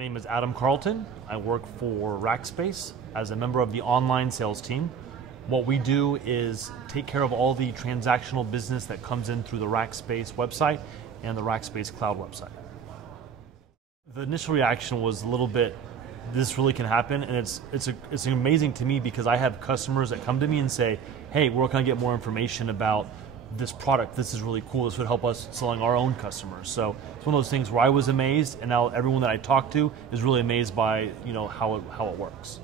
name is Adam Carlton. I work for RackSpace as a member of the online sales team. What we do is take care of all the transactional business that comes in through the RackSpace website and the RackSpace cloud website. The initial reaction was a little bit, this really can happen, and it's amazing to me because I have customers that come to me and say, hey, where can I get more information about this product? This is really cool. This would help us selling our own customers. So it's one of those things where I was amazed, and now everyone that I talk to is really amazed by how it works.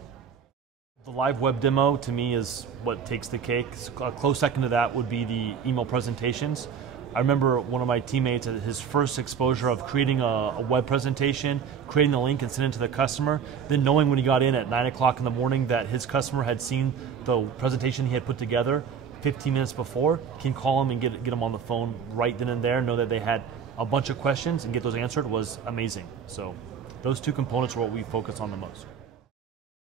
The live web demo to me is what takes the cake. A close second to that would be the email presentations. I remember one of my teammates at his first exposure of creating a web presentation, creating the link and sending it to the customer, then knowing when he got in at 9 o'clock in the morning that his customer had seen the presentation he had put together 15 minutes before, can call him and get him on the phone right then and there, know that they had a bunch of questions and get those answered was amazing. So those two components are what we focus on the most.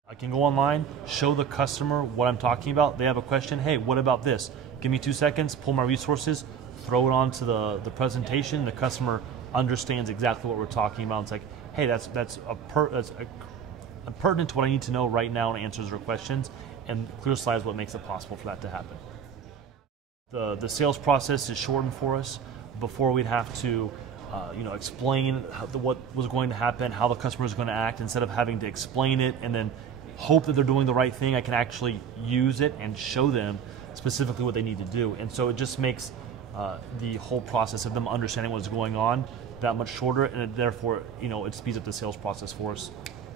I can go online, show the customer what I'm talking about. They have a question, hey, what about this? Give me 2 seconds, pull my resources, throw it onto the presentation. The customer understands exactly what we're talking about. It's like, hey, that's pertinent to what I need to know right now and answers their questions. And ClearSlide is what makes it possible for that to happen. The sales process is shortened for us. Before we'd have to explain what was going to happen, how the customer is going to act. Instead of having to explain it and then hope that they're doing the right thing, I can actually use it and show them specifically what they need to do. And so it just makes the whole process of them understanding what's going on that much shorter, and therefore it speeds up the sales process for us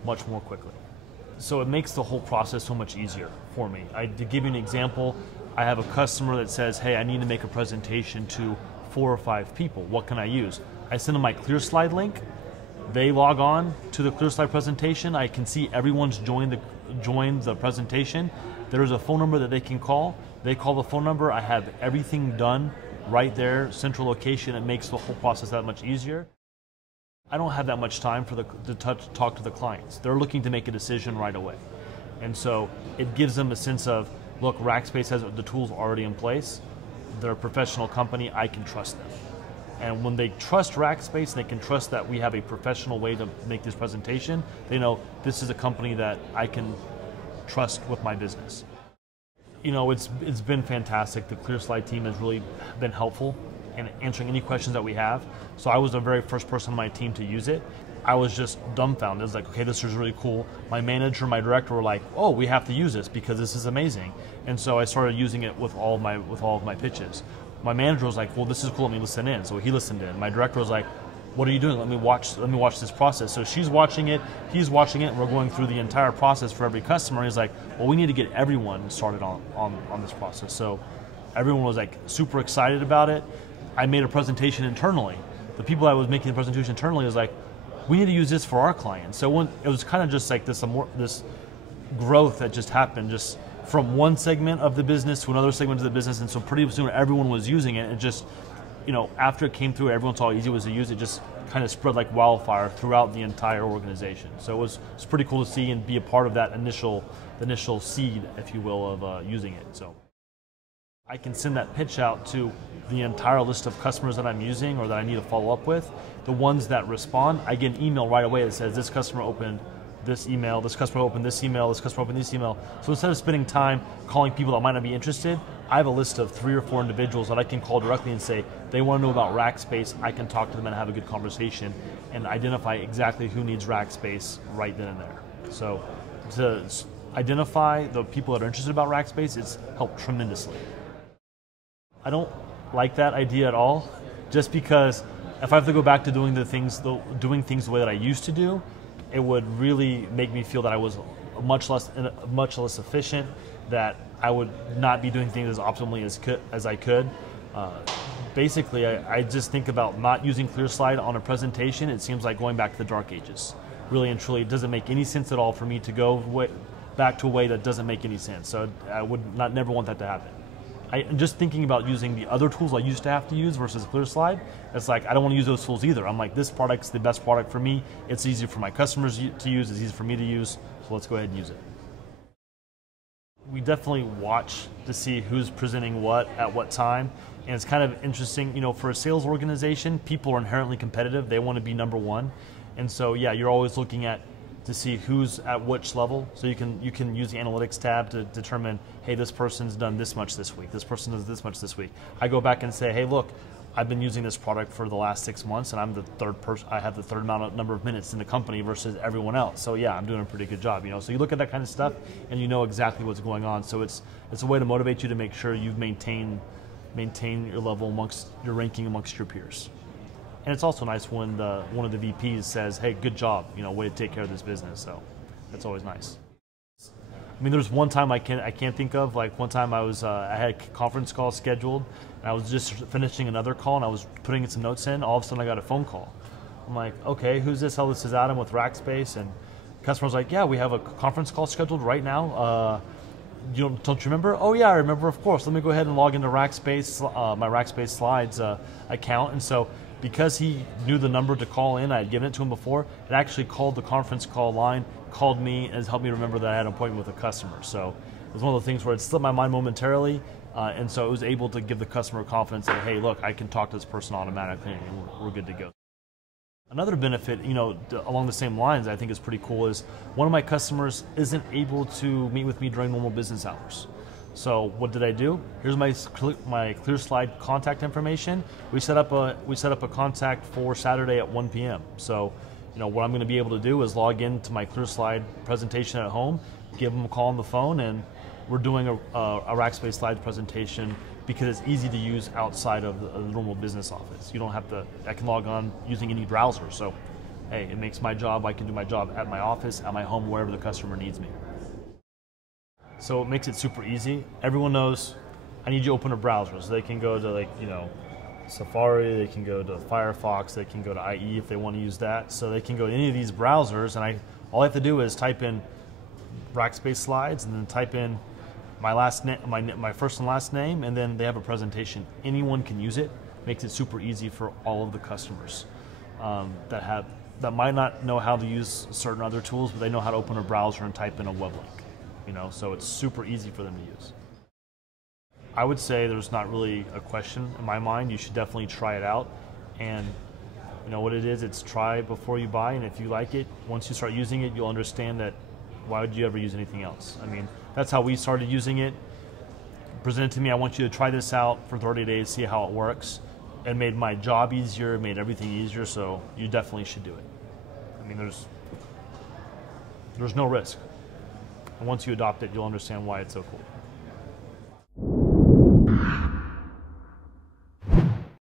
much more quickly. So it makes the whole process so much easier for me. To give you an example, I have a customer that says, hey, I need to make a presentation to 4 or 5 people. What can I use? I send them my ClearSlide link. They log on to the ClearSlide presentation. I can see everyone's joined the presentation. There is a phone number that they can call. They call the phone number. I have everything done right there, central location. It makes the whole process that much easier. I don't have that much time to talk to the clients. They're looking to make a decision right away. And so it gives them a sense of, look, RackSpace has the tools already in place. They're a professional company. I can trust them. And when they trust RackSpace, they can trust that we have a professional way to make this presentation. They know this is a company that I can trust with my business. It's been fantastic. The ClearSlide team has really been helpful in answering any questions that we have. So I was the very first person on my team to use it. I was just dumbfounded. It was like, okay, this is really cool. My manager, my director were like, oh, we have to use this because this is amazing. And so I started using it with all of my pitches. My manager was like, well, this is cool, let me listen in. So he listened in. My director was like, what are you doing? Let me watch this process. So she's watching it, he's watching it, and we're going through the entire process for every customer. And he's like, well, we need to get everyone started on this process. So everyone was like super excited about it. I made a presentation internally. The people that was making the presentation internally was like, we need to use this for our clients. So it was kind of just like this growth that just happened, just from one segment of the business to another segment of the business, and so pretty soon everyone was using it. It just, after it came through, everyone saw how easy it was to use. It just kind of spread like wildfire throughout the entire organization. So it was pretty cool to see and be a part of that initial seed, if you will, of using it. So I can send that pitch out to the entire list of customers that I'm using or that I need to follow up with. The ones that respond, I get an email right away that says this customer opened this email, this customer opened this email, this customer opened this email. So instead of spending time calling people that might not be interested, I have a list of 3 or 4 individuals that I can call directly and say, they want to know about RackSpace. I can talk to them and have a good conversation and identify exactly who needs RackSpace right then and there. So to identify the people that are interested about RackSpace, it's helped tremendously. I don't like that idea at all, just because if I have to go back to doing things the way that I used to do, it would really make me feel that I was much less efficient, that I would not be doing things as optimally as I could. Basically, I just think about not using ClearSlide on a presentation. It seems like going back to the dark ages. Really and truly, it doesn't make any sense at all for me to go back to a way that doesn't make any sense. So I would never want that to happen. I'm just thinking about using the other tools I used to have to use versus ClearSlide. It's like, I don't want to use those tools either. I'm like, this product's the best product for me. It's easy for my customers to use. It's easy for me to use. So let's go ahead and use it. We definitely watch to see who's presenting what at what time. And it's kind of interesting, for a sales organization, people are inherently competitive. They want to be number one. And so yeah, you're always looking at to see who's at which level. So you can use the analytics tab to determine, hey, this person's done this much this week. This person does this much this week. I go back and say, hey, look, I've been using this product for the last 6 months, and I'm the third person. I have the third number of minutes in the company versus everyone else. So yeah, I'm doing a pretty good job. So you look at that kind of stuff, and you know exactly what's going on. So it's a way to motivate you to make sure you maintain your level amongst your ranking amongst your peers. And it's also nice when one of the VPs says, hey, good job, way to take care of this business. So that's always nice. I mean, there's one time I can't think of, like one time I had a conference call scheduled, and I was just finishing another call, and I was putting in some notes in. All of a sudden, I got a phone call. I'm like, okay, who's this? Oh, this is Adam with RackSpace. And the customer's like, yeah, we have a conference call scheduled right now. Don't you remember? Oh yeah, I remember, of course. Let me go ahead and log into RackSpace, my RackSpace Slides account. And so because he knew the number to call in, I had given it to him before, it actually called the conference call line, called me, and has helped me remember that I had an appointment with a customer. So it was one of the things where it slipped my mind momentarily, and so it was able to give the customer confidence that, hey, look, I can talk to this person automatically, and we're good to go. Another benefit, along the same lines, I think is pretty cool, is one of my customers isn't able to meet with me during normal business hours. So what did I do? Here's my ClearSlide contact information. We set up a contact for Saturday at 1 p.m. So, what I'm going to be able to do is log into my ClearSlide presentation at home, give them a call on the phone, and we're doing a RackSpace Slides presentation because it's easy to use outside of the normal business office. You don't have to. I can log on using any browser. So, hey, it makes my job. I can do my job at my office, at my home, wherever the customer needs me. So it makes it super easy. Everyone knows I need you to open a browser. So they can go to Safari, they can go to Firefox, they can go to IE if they want to use that. So they can go to any of these browsers, and all I have to do is type in RackSpace Slides and then type in my first and last name, and then they have a presentation. Anyone can use it. Makes it super easy for all of the customers that might not know how to use certain other tools, but they know how to open a browser and type in a web link. So it's super easy for them to use. I would say there's not really a question in my mind. You should definitely try it out. And what it is, it's try before you buy. And if you like it, once you start using it, you'll understand that why would you ever use anything else? I mean, that's how we started using it. Presented to me, I want you to try this out for 30 days, see how it works. It made my job easier, made everything easier, so you definitely should do it. I mean, there's no risk. And once you adopt it, you'll understand why it's so cool.